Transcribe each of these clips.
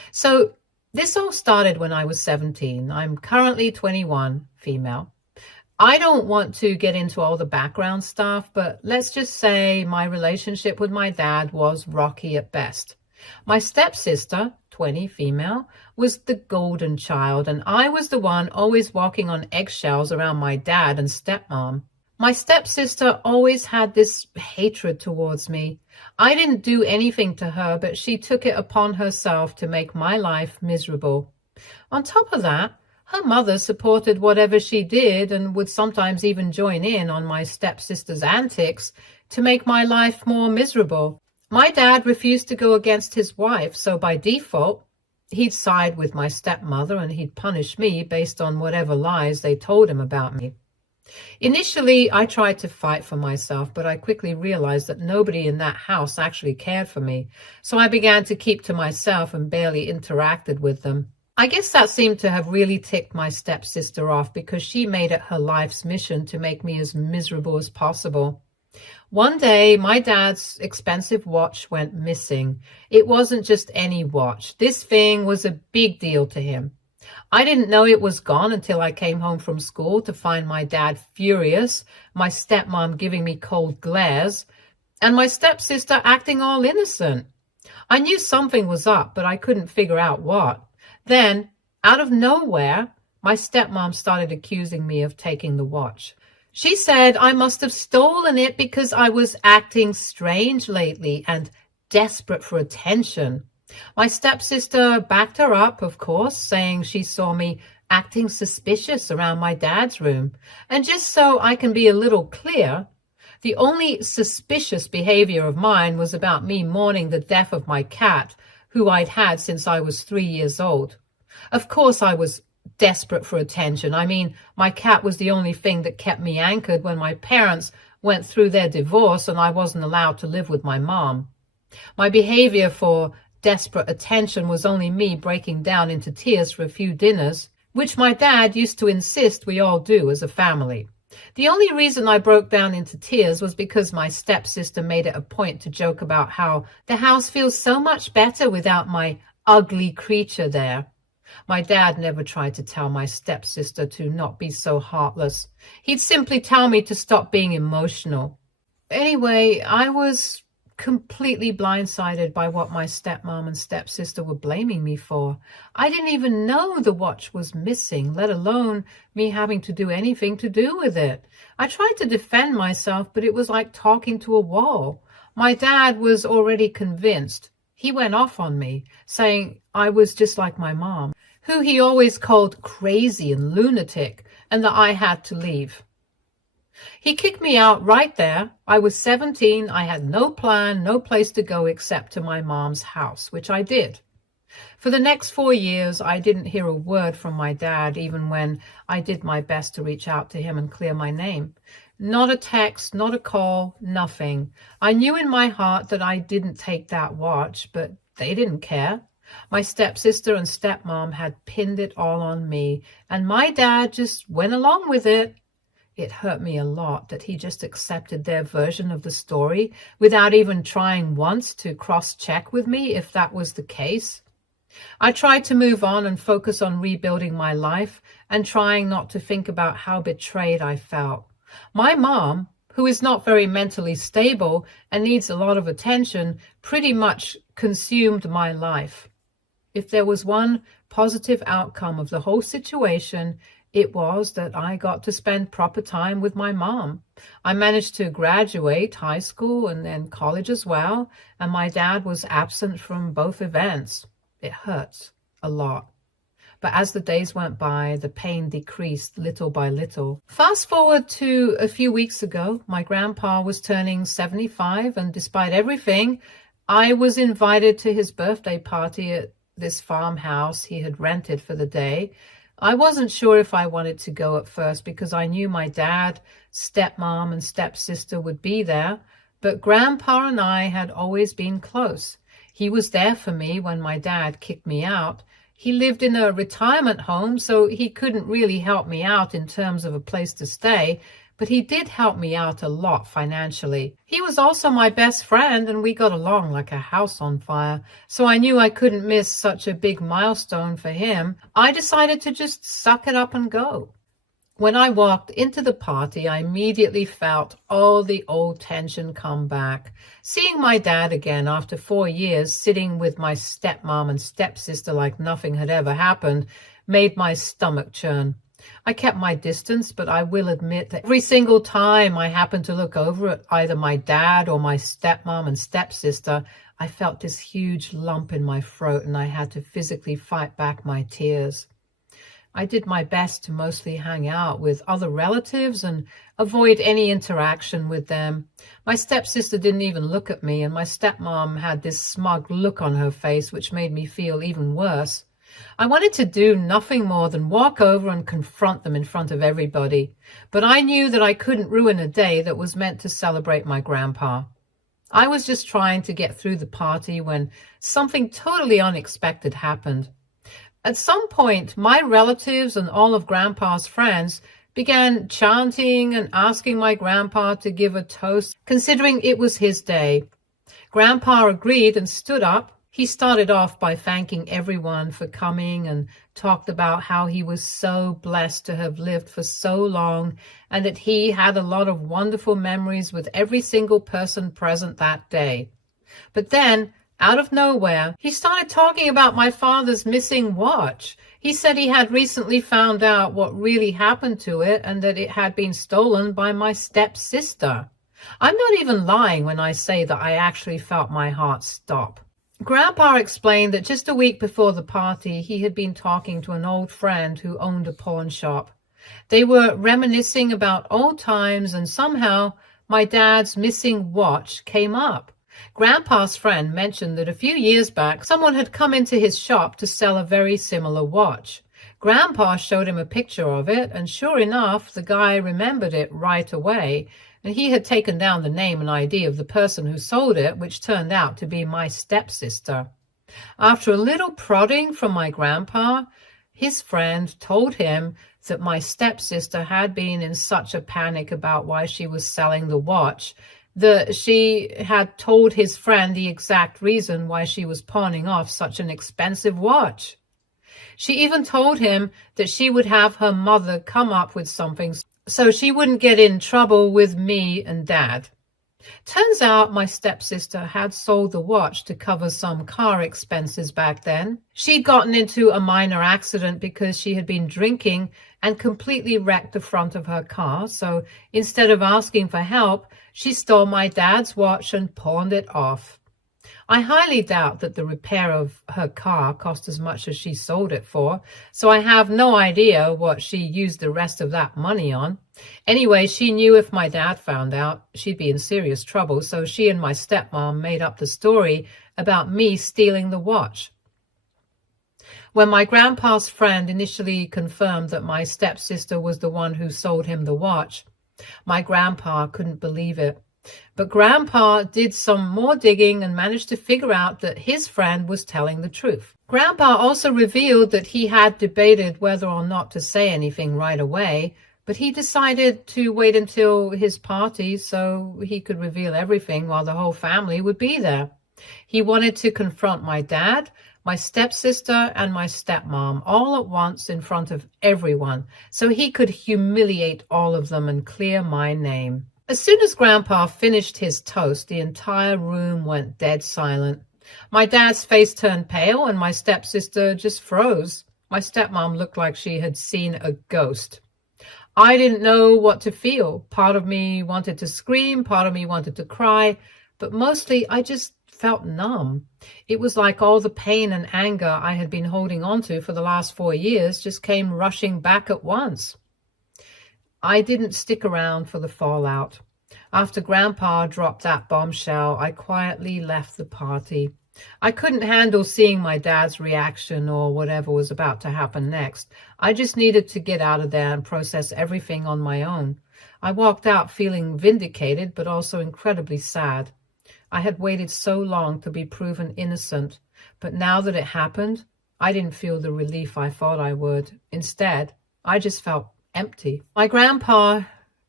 So this all started when I was 17. I'm currently 21, female. I don't want to get into all the background stuff, but let's just say my relationship with my dad was rocky at best. My stepsister, 20, female, was the golden child, and I was the one always walking on eggshells around my dad and stepmom. My stepsister always had this hatred towards me. I didn't do anything to her, but she took it upon herself to make my life miserable. On top of that, her mother supported whatever she did and would sometimes even join in on my stepsister's antics to make my life more miserable. My dad refused to go against his wife, so by default, he'd side with my stepmother and he'd punish me based on whatever lies they told him about me. Initially, I tried to fight for myself, but I quickly realized that nobody in that house actually cared for me, so I began to keep to myself and barely interacted with them. I guess that seemed to have really ticked my stepsister off because she made it her life's mission to make me as miserable as possible. One day, my dad's expensive watch went missing. It wasn't just any watch. This thing was a big deal to him. I didn't know it was gone until I came home from school to find my dad furious, my stepmom giving me cold glares, and my stepsister acting all innocent. I knew something was up, but I couldn't figure out what. Then, out of nowhere, my stepmom started accusing me of taking the watch. She said I must have stolen it because I was acting strange lately and desperate for attention. My stepsister backed her up, of course, saying she saw me acting suspicious around my dad's room. And just so I can be a little clear, the only suspicious behavior of mine was about me mourning the death of my cat, who I'd had since I was 3 years old. Of course I was desperate for attention. I mean, my cat was the only thing that kept me anchored when my parents went through their divorce and I wasn't allowed to live with my mom. My behavior for desperate attention was only me breaking down into tears for a few dinners, which my dad used to insist we all do as a family. The only reason I broke down into tears was because my stepsister made it a point to joke about how the house feels so much better without my ugly creature there. My dad never tried to tell my stepsister to not be so heartless. He'd simply tell me to stop being emotional. Anyway, I was completely blindsided by what my stepmom and stepsister were blaming me for. I didn't even know the watch was missing, let alone me having to do anything to do with it. I tried to defend myself, but it was like talking to a wall. My dad was already convinced. He went off on me, saying I was just like my mom, who he always called crazy and lunatic, and that I had to leave. He kicked me out right there. I was 17. I had no plan, no place to go except to my mom's house, which I did. For the next 4 years, I didn't hear a word from my dad, even when I did my best to reach out to him and clear my name. Not a text, not a call, nothing. I knew in my heart that I didn't take that watch, but they didn't care. My stepsister and stepmom had pinned it all on me, and my dad just went along with it. It hurt me a lot that he just accepted their version of the story without even trying once to cross-check with me if that was the case. I tried to move on and focus on rebuilding my life and trying not to think about how betrayed I felt. My mom, who is not very mentally stable and needs a lot of attention, pretty much consumed my life. If there was one positive outcome of the whole situation, it was that I got to spend proper time with my mom. I managed to graduate high school and then college as well, and my dad was absent from both events. It hurts a lot. But as the days went by, the pain decreased little by little. Fast forward to a few weeks ago, my grandpa was turning 75, and despite everything, I was invited to his birthday party at this farmhouse he had rented for the day. I wasn't sure if I wanted to go at first because I knew my dad, stepmom, and stepsister would be there, but Grandpa and I had always been close. He was there for me when my dad kicked me out. He lived in a retirement home, so he couldn't really help me out in terms of a place to stay, but he did help me out a lot financially. He was also my best friend, and we got along like a house on fire, so I knew I couldn't miss such a big milestone for him. I decided to just suck it up and go. When I walked into the party, I immediately felt all the old tension come back. Seeing my dad again after 4 years, sitting with my stepmom and stepsister like nothing had ever happened, made my stomach churn. I kept my distance, but I will admit that every single time I happened to look over at either my dad or my stepmom and stepsister, I felt this huge lump in my throat and I had to physically fight back my tears. I did my best to mostly hang out with other relatives and avoid any interaction with them. My stepsister didn't even look at me, and my stepmom had this smug look on her face, which made me feel even worse. I wanted to do nothing more than walk over and confront them in front of everybody, but I knew that I couldn't ruin a day that was meant to celebrate my grandpa. I was just trying to get through the party when something totally unexpected happened. At some point, my relatives and all of Grandpa's friends began chanting and asking my grandpa to give a toast, considering it was his day. Grandpa agreed and stood up. He started off by thanking everyone for coming and talked about how he was so blessed to have lived for so long and that he had a lot of wonderful memories with every single person present that day. But then, out of nowhere, he started talking about my father's missing watch. He said he had recently found out what really happened to it and that it had been stolen by my stepsister. I'm not even lying when I say that I actually felt my heart stop. Grandpa explained that just a week before the party, he had been talking to an old friend who owned a pawn shop. They were reminiscing about old times, and somehow my dad's missing watch came up. Grandpa's friend mentioned that a few years back, someone had come into his shop to sell a very similar watch. Grandpa showed him a picture of it, and sure enough, the guy remembered it right away, and he had taken down the name and ID of the person who sold it, which turned out to be my stepsister. After a little prodding from my grandpa, his friend told him that my stepsister had been in such a panic about why she was selling the watch that she had told his friend the exact reason why she was pawning off such an expensive watch. She even told him that she would have her mother come up with something so she wouldn't get in trouble with me and Dad. Turns out my stepsister had sold the watch to cover some car expenses back then. She'd gotten into a minor accident because she had been drinking and completely wrecked the front of her car. So instead of asking for help, she stole my dad's watch and pawned it off. I highly doubt that the repair of her car cost as much as she sold it for, so I have no idea what she used the rest of that money on. Anyway, she knew if my dad found out, she'd be in serious trouble, so she and my stepmom made up the story about me stealing the watch. When my grandpa's friend initially confirmed that my stepsister was the one who sold him the watch, my grandpa couldn't believe it. But Grandpa did some more digging and managed to figure out that his friend was telling the truth. Grandpa also revealed that he had debated whether or not to say anything right away, but he decided to wait until his party so he could reveal everything while the whole family would be there. He wanted to confront my dad, my stepsister, and my stepmom all at once in front of everyone, so he could humiliate all of them and clear my name. As soon as Grandpa finished his toast, the entire room went dead silent. My dad's face turned pale and my stepsister just froze. My stepmom looked like she had seen a ghost. I didn't know what to feel. Part of me wanted to scream, part of me wanted to cry, but mostly I just felt numb. It was like all the pain and anger I had been holding on to for the last 4 years just came rushing back at once. I didn't stick around for the fallout. After Grandpa dropped that bombshell, I quietly left the party. I couldn't handle seeing my dad's reaction or whatever was about to happen next. I just needed to get out of there and process everything on my own. I walked out feeling vindicated, but also incredibly sad. I had waited so long to be proven innocent, but now that it happened, I didn't feel the relief I thought I would. Instead, I just felt empty. My grandpa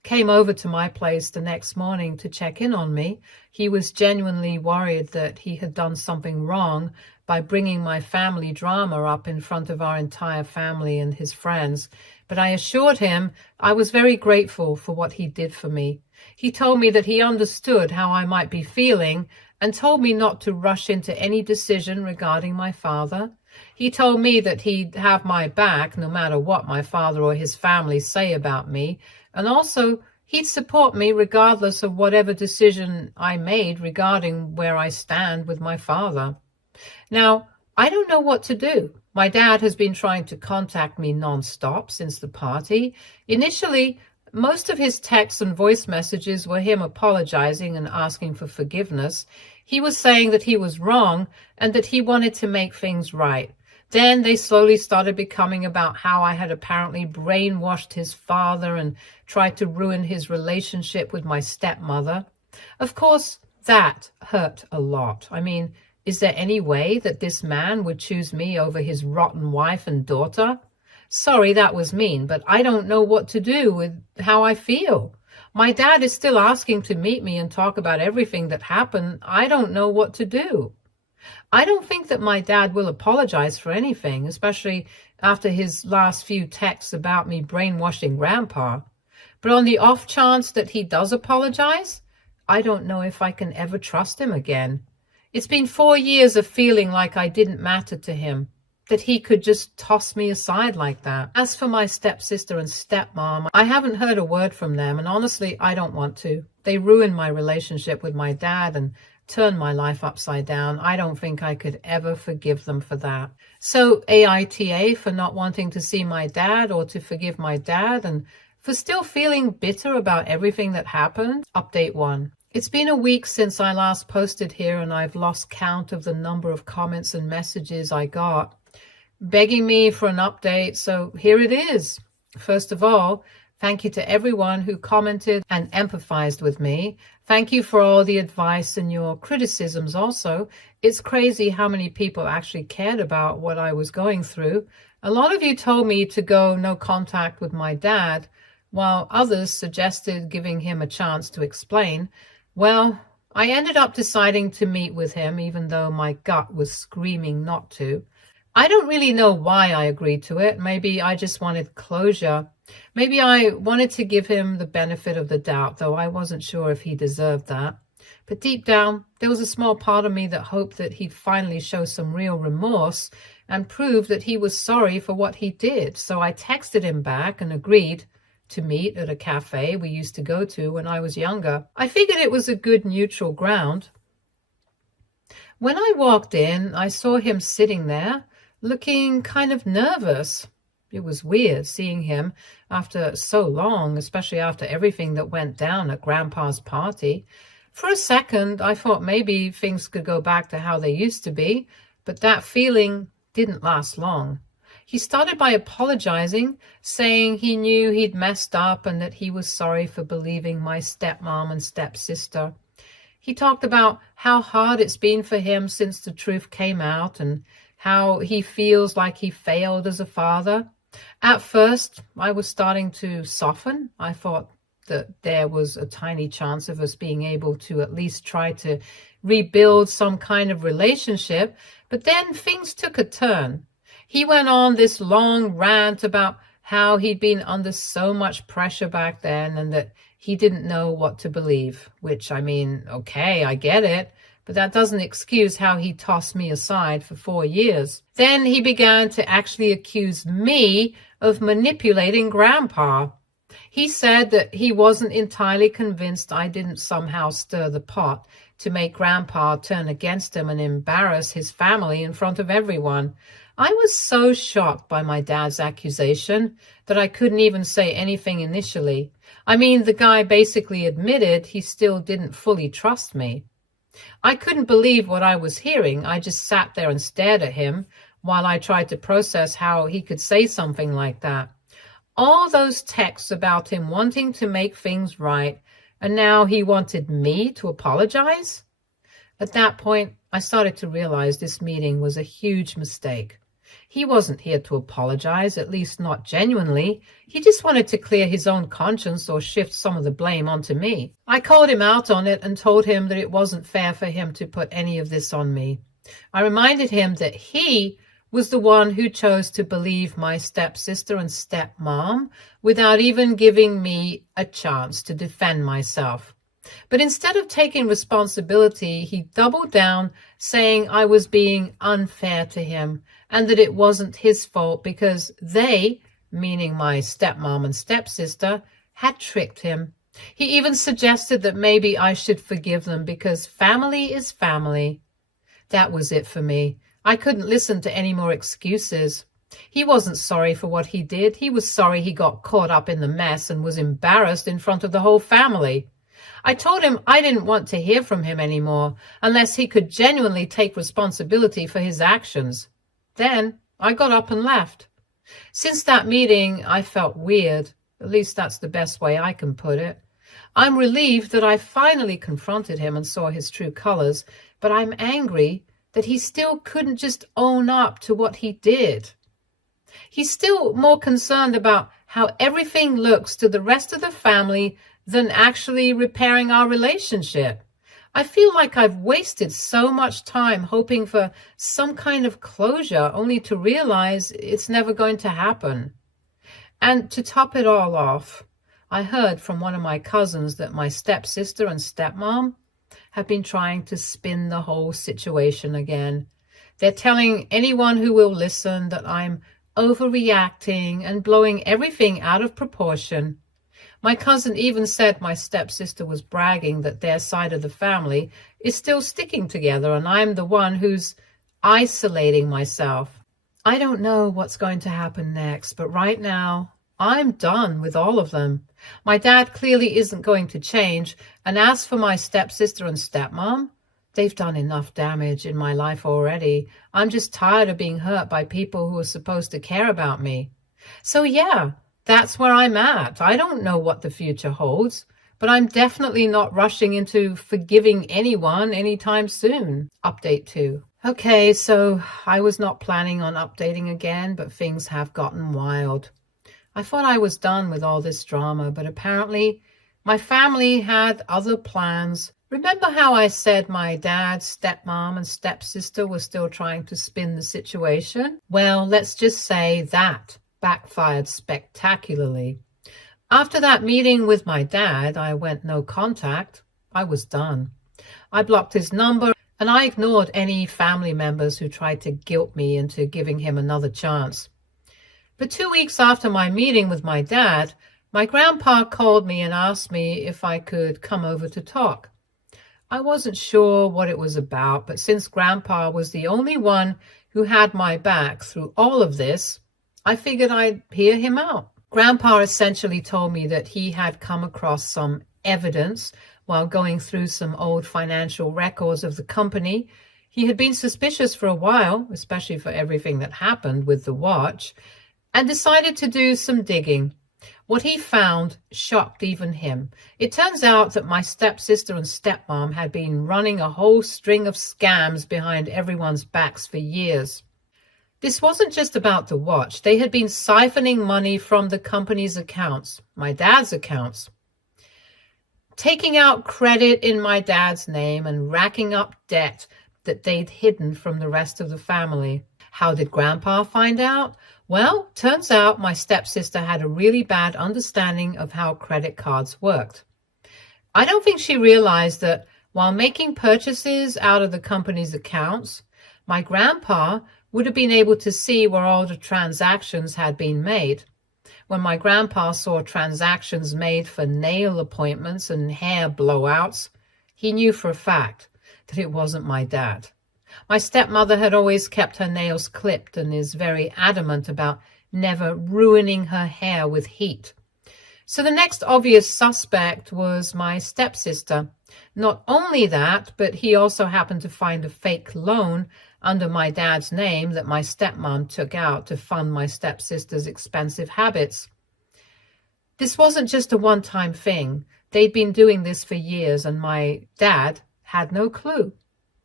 came over to my place the next morning to check in on me. He was genuinely worried that he had done something wrong by bringing my family drama up in front of our entire family and his friends. But I assured him I was very grateful for what he did for me. He told me that he understood how I might be feeling and told me not to rush into any decision regarding my father. He told me that he'd have my back no matter what my father or his family say about me, and also he'd support me regardless of whatever decision I made regarding where I stand with my father. Now, I don't know what to do. My dad has been trying to contact me nonstop since the party. Initially, most of his texts and voice messages were him apologizing and asking for forgiveness. He was saying that he was wrong and that he wanted to make things right. Then they slowly started becoming about how I had apparently brainwashed his father and tried to ruin his relationship with my stepmother. Of course, that hurt a lot. I mean, is there any way that this man would choose me over his rotten wife and daughter? Sorry, that was mean, but I don't know what to do with how I feel. My dad is still asking to meet me and talk about everything that happened. I don't know what to do. I don't think that my dad will apologize for anything, especially after his last few texts about me brainwashing Grandpa. But on the off chance that he does apologize, I don't know if I can ever trust him again. It's been 4 years of feeling like I didn't matter to him, that he could just toss me aside like that. As for my stepsister and stepmom, I haven't heard a word from them, and honestly, I don't want to. They ruined my relationship with my dad and turned my life upside down. I don't think I could ever forgive them for that. So AITA for not wanting to see my dad or to forgive my dad, and for still feeling bitter about everything that happened. Update 1. It's been a week since I last posted here, and I've lost count of the number of comments and messages I got begging me for an update, so here it is. First of all, thank you to everyone who commented and empathized with me. Thank you for all the advice and your criticisms also. It's crazy how many people actually cared about what I was going through. A lot of you told me to go no contact with my dad, while others suggested giving him a chance to explain. Well, I ended up deciding to meet with him, even though my gut was screaming not to. I don't really know why I agreed to it. Maybe I just wanted closure. Maybe I wanted to give him the benefit of the doubt, though I wasn't sure if he deserved that. But deep down, there was a small part of me that hoped that he'd finally show some real remorse and prove that he was sorry for what he did. So I texted him back and agreed to meet at a cafe we used to go to when I was younger. I figured it was a good neutral ground. When I walked in, I saw him sitting there, looking kind of nervous. It was weird seeing him after so long, especially after everything that went down at Grandpa's party. For a second, I thought maybe things could go back to how they used to be, but that feeling didn't last long. He started by apologizing, saying he knew he'd messed up and that he was sorry for believing my stepmom and stepsister. He talked about how hard it's been for him since the truth came out and how he feels like he failed as a father. At first, I was starting to soften. I thought that there was a tiny chance of us being able to at least try to rebuild some kind of relationship. But then things took a turn. He went on this long rant about how he'd been under so much pressure back then and that he didn't know what to believe, which, I mean, okay, I get it. But that doesn't excuse how he tossed me aside for 4 years. Then he began to actually accuse me of manipulating Grandpa. He said that he wasn't entirely convinced I didn't somehow stir the pot to make Grandpa turn against him and embarrass his family in front of everyone. I was so shocked by my dad's accusation that I couldn't even say anything initially. I mean, the guy basically admitted he still didn't fully trust me. I couldn't believe what I was hearing. I just sat there and stared at him while I tried to process how he could say something like that. All those texts about him wanting to make things right, and now he wanted me to apologize? At that point, I started to realize this meeting was a huge mistake. He wasn't here to apologize, at least not genuinely. He just wanted to clear his own conscience or shift some of the blame onto me. I called him out on it and told him that it wasn't fair for him to put any of this on me. I reminded him that he was the one who chose to believe my stepsister and stepmom without even giving me a chance to defend myself. But instead of taking responsibility, he doubled down, saying I was being unfair to him and that it wasn't his fault because they, meaning my stepmom and stepsister, had tricked him. He even suggested that maybe I should forgive them because family is family. That was it for me. I couldn't listen to any more excuses. He wasn't sorry for what he did. He was sorry he got caught up in the mess and was embarrassed in front of the whole family. I told him I didn't want to hear from him anymore unless he could genuinely take responsibility for his actions. Then I got up and left. Since that meeting, I felt weird. At least that's the best way I can put it. I'm relieved that I finally confronted him and saw his true colors, but I'm angry that he still couldn't just own up to what he did. He's still more concerned about how everything looks to the rest of the family than actually repairing our relationship. I feel like I've wasted so much time hoping for some kind of closure only to realize it's never going to happen. And to top it all off, I heard from one of my cousins that my stepsister and stepmom have been trying to spin the whole situation again. They're telling anyone who will listen that I'm overreacting and blowing everything out of proportion. My cousin even said my stepsister was bragging that their side of the family is still sticking together and I'm the one who's isolating myself. I don't know what's going to happen next, but right now I'm done with all of them. My dad clearly isn't going to change, and as for my stepsister and stepmom, they've done enough damage in my life already. I'm just tired of being hurt by people who are supposed to care about me. So yeah, that's where I'm at. I don't know what the future holds, but I'm definitely not rushing into forgiving anyone anytime soon. Update 2. Okay, so I was not planning on updating again, but things have gotten wild. I thought I was done with all this drama, but apparently my family had other plans. Remember how I said my dad, stepmom, and stepsister were still trying to spin the situation? Well, let's just say that backfired spectacularly. After that meeting with my dad, I went no contact. I was done. I blocked his number and I ignored any family members who tried to guilt me into giving him another chance. But 2 weeks after my meeting with my dad, my grandpa called me and asked me if I could come over to talk. I wasn't sure what it was about, but since Grandpa was the only one who had my back through all of this, I figured I'd hear him out. Grandpa essentially told me that he had come across some evidence while going through some old financial records of the company. He had been suspicious for a while, especially for everything that happened with the watch, and decided to do some digging. What he found shocked even him. It turns out that my stepsister and stepmom had been running a whole string of scams behind everyone's backs for years. This wasn't just about the watch. They had been siphoning money from the company's accounts, my dad's accounts, taking out credit in my dad's name and racking up debt that they'd hidden from the rest of the family. How did Grandpa find out? Well, turns out my stepsister had a really bad understanding of how credit cards worked. I don't think she realized that while making purchases out of the company's accounts, my grandpa would have been able to see where all the transactions had been made. When my grandpa saw transactions made for nail appointments and hair blowouts, he knew for a fact that it wasn't my dad. My stepmother had always kept her nails clipped and is very adamant about never ruining her hair with heat. So the next obvious suspect was my stepsister. Not only that, but he also happened to find a fake loan under my dad's name that my stepmom took out to fund my stepsister's expensive habits. This wasn't just a one-time thing. They'd been doing this for years and my dad had no clue.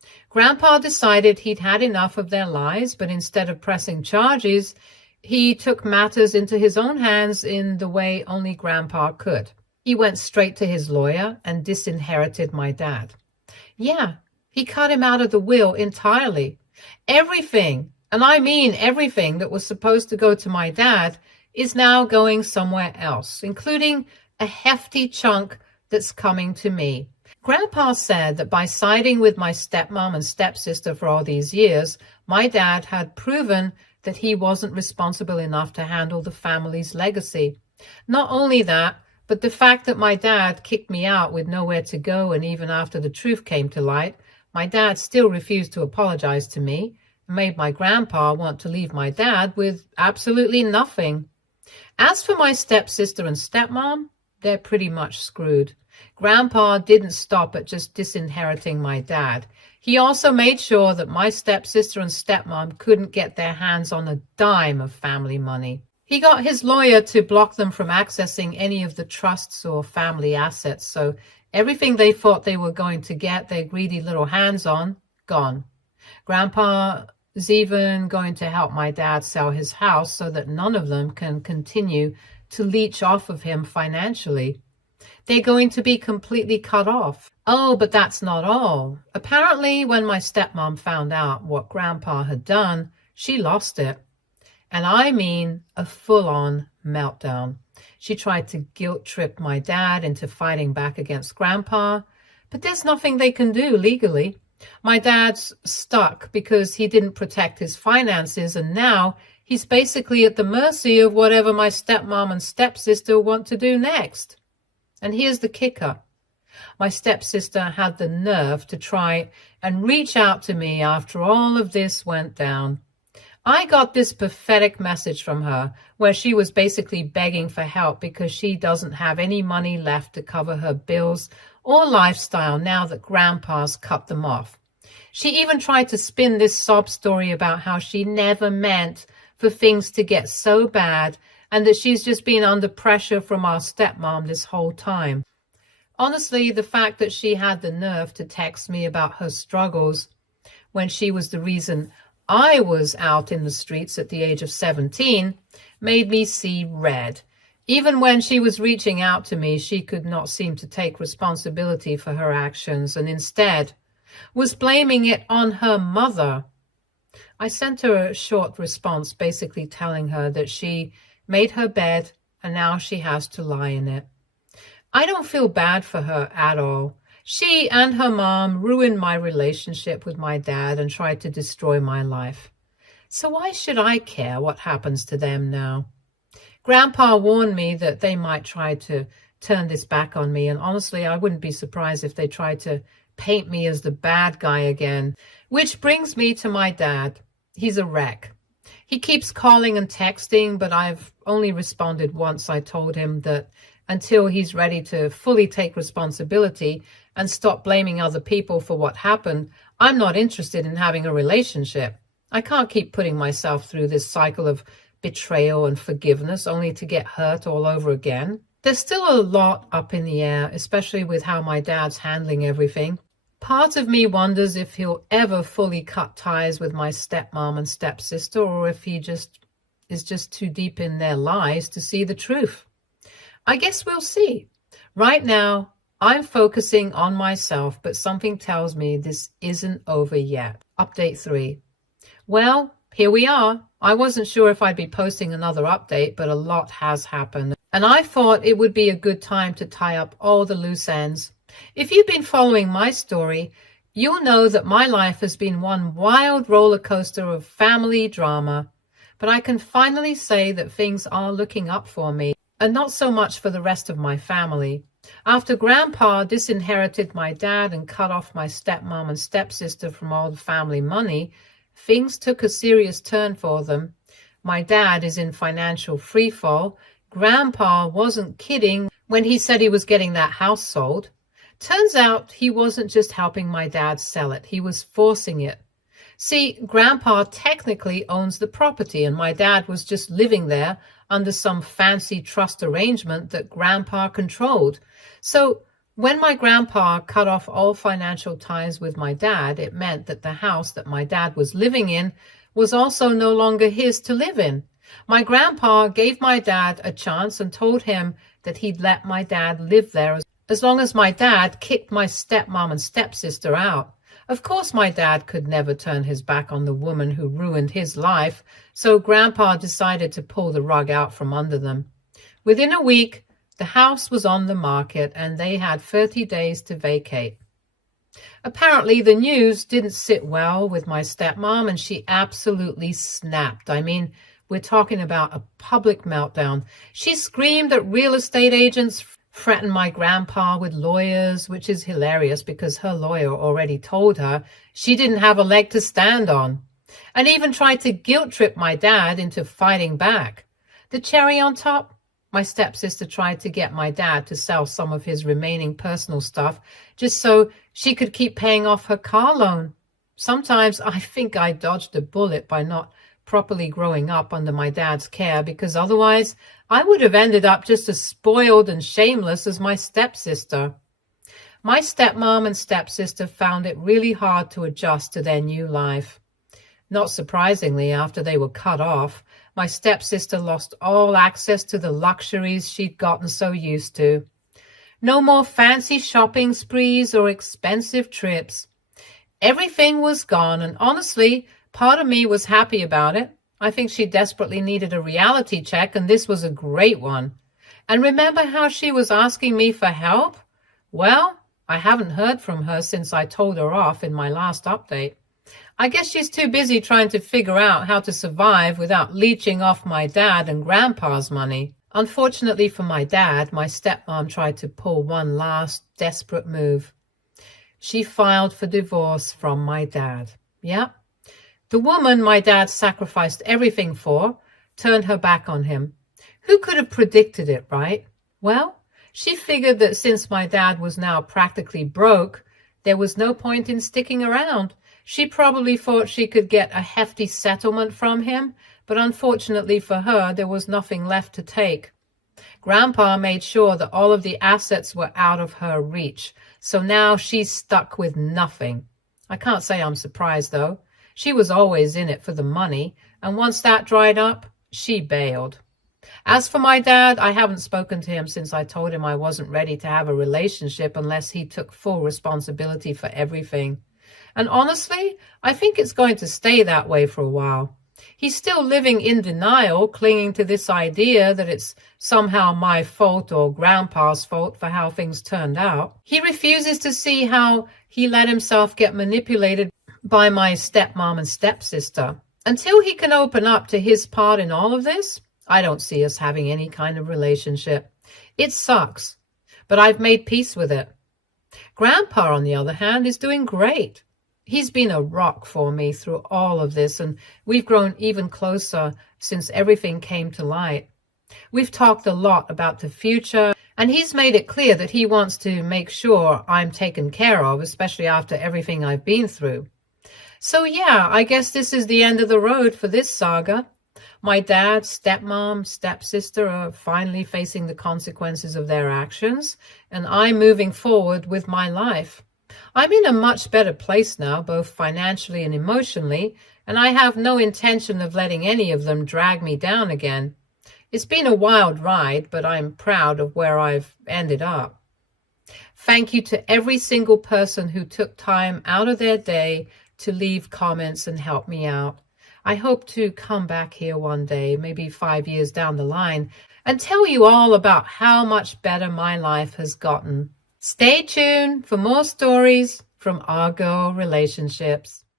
Grandpa decided he'd had enough of their lies, but instead of pressing charges, he took matters into his own hands in the way only Grandpa could. He went straight to his lawyer and disinherited my dad. Yeah, he cut him out of the will entirely. Everything, and I mean everything that was supposed to go to my dad, is now going somewhere else, including a hefty chunk that's coming to me. Grandpa said that by siding with my stepmom and stepsister for all these years, my dad had proven that he wasn't responsible enough to handle the family's legacy. Not only that, but the fact that my dad kicked me out with nowhere to go, and even after the truth came to light, my dad still refused to apologize to me and made my grandpa want to leave my dad with absolutely nothing. As for my stepsister and stepmom, they're pretty much screwed. Grandpa didn't stop at just disinheriting my dad. He also made sure that my stepsister and stepmom couldn't get their hands on a dime of family money. He got his lawyer to block them from accessing any of the trusts or family assets, so everything they thought they were going to get their greedy little hands on, gone. Grandpa is even going to help my dad sell his house so that none of them can continue to leech off of him financially. They're going to be completely cut off. Oh, but that's not all. Apparently, when my stepmom found out what Grandpa had done, she lost it. And I mean a full-on meltdown. She tried to guilt-trip my dad into fighting back against Grandpa, but there's nothing they can do legally. My dad's stuck because he didn't protect his finances, and now he's basically at the mercy of whatever my stepmom and stepsister want to do next. And here's the kicker. My stepsister had the nerve to try and reach out to me after all of this went down. I got this pathetic message from her where she was basically begging for help because she doesn't have any money left to cover her bills or lifestyle now that Grandpa's cut them off. She even tried to spin this sob story about how she never meant for things to get so bad and that she's just been under pressure from our stepmom this whole time. Honestly, the fact that she had the nerve to text me about her struggles when she was the reason I was out in the streets at the age of 17 made me see red. Even when she was reaching out to me, she could not seem to take responsibility for her actions and instead was blaming it on her mother. I sent her a short response basically telling her that she made her bed and now she has to lie in it. I don't feel bad for her at all. She and her mom ruined my relationship with my dad and tried to destroy my life. So why should I care what happens to them now? Grandpa warned me that they might try to turn this back on me, and honestly, I wouldn't be surprised if they tried to paint me as the bad guy again. Which brings me to my dad. He's a wreck. He keeps calling and texting, but I've only responded once. I told him that until he's ready to fully take responsibility and stop blaming other people for what happened, I'm not interested in having a relationship. I can't keep putting myself through this cycle of betrayal and forgiveness only to get hurt all over again. There's still a lot up in the air, especially with how my dad's handling everything. Part of me wonders if he'll ever fully cut ties with my stepmom and stepsister, or if he is just too deep in their lies to see the truth. I guess we'll see. Right now, I'm focusing on myself, but something tells me this isn't over yet. Update 3. Well, here we are. I wasn't sure if I'd be posting another update, but a lot has happened. And I thought it would be a good time to tie up all the loose ends. If you've been following my story, you'll know that my life has been one wild roller coaster of family drama. But I can finally say that things are looking up for me, and not so much for the rest of my family. After Grandpa disinherited my dad and cut off my stepmom and stepsister from all the family money, things took a serious turn for them. My dad is in financial freefall. Grandpa wasn't kidding when he said he was getting that house sold. Turns out he wasn't just helping my dad sell it, he was forcing it. See, Grandpa technically owns the property, and my dad was just living there under some fancy trust arrangement that Grandpa controlled. So When my grandpa cut off all financial ties with my dad, it meant that the house that my dad was living in was also no longer his to live in. My grandpa gave my dad a chance and told him that he'd let my dad live there as long as my dad kicked my stepmom and stepsister out. Of course, my dad could never turn his back on the woman who ruined his life, so Grandpa decided to pull the rug out from under them. Within a week, the house was on the market and they had 30 days to vacate. Apparently, the news didn't sit well with my stepmom and she absolutely snapped. I mean, we're talking about a public meltdown. She screamed at real estate agents, threatened my grandpa with lawyers, which is hilarious because her lawyer already told her she didn't have a leg to stand on, and even tried to guilt trip my dad into fighting back. The cherry on top, my stepsister tried to get my dad to sell some of his remaining personal stuff just so she could keep paying off her car loan. Sometimes I think I dodged a bullet by not properly growing up under my dad's care, because otherwise I would have ended up just as spoiled and shameless as my stepsister. My stepmom and stepsister found it really hard to adjust to their new life. Not surprisingly, after they were cut off, my stepsister lost all access to the luxuries she'd gotten so used to. No more fancy shopping sprees or expensive trips. Everything was gone, and honestly, part of me was happy about it. I think she desperately needed a reality check, and this was a great one. And remember how she was asking me for help? Well, I haven't heard from her since I told her off in my last update. I guess she's too busy trying to figure out how to survive without leeching off my dad and grandpa's money. Unfortunately for my dad, my stepmom tried to pull one last desperate move. She filed for divorce from my dad. Yep. The woman my dad sacrificed everything for turned her back on him. Who could have predicted it, right? Well, she figured that since my dad was now practically broke, there was no point in sticking around. She probably thought she could get a hefty settlement from him, but unfortunately for her, there was nothing left to take. Grandpa made sure that all of the assets were out of her reach, so now she's stuck with nothing. I can't say I'm surprised, though. She was always in it for the money, and once that dried up, she bailed. As for my dad, I haven't spoken to him since I told him I wasn't ready to have a relationship unless he took full responsibility for everything. And honestly, I think it's going to stay that way for a while. He's still living in denial, clinging to this idea that it's somehow my fault or Grandpa's fault for how things turned out. He refuses to see how he let himself get manipulated by my stepmom and stepsister. Until he can open up to his part in all of this, I don't see us having any kind of relationship. It sucks, but I've made peace with it. Grandpa, on the other hand, is doing great. He's been a rock for me through all of this, and we've grown even closer since everything came to light. We've talked a lot about the future, and he's made it clear that he wants to make sure I'm taken care of, especially after everything I've been through. So yeah, I guess this is the end of the road for this saga. My dad, stepmom, stepsister are finally facing the consequences of their actions, and I'm moving forward with my life. I'm in a much better place now, both financially and emotionally, and I have no intention of letting any of them drag me down again. It's been a wild ride, but I'm proud of where I've ended up. Thank you to every single person who took time out of their day to leave comments and help me out. I hope to come back here one day, maybe 5 years down the line, and tell you all about how much better my life has gotten. Stay tuned for more stories from Our Girl Relationships.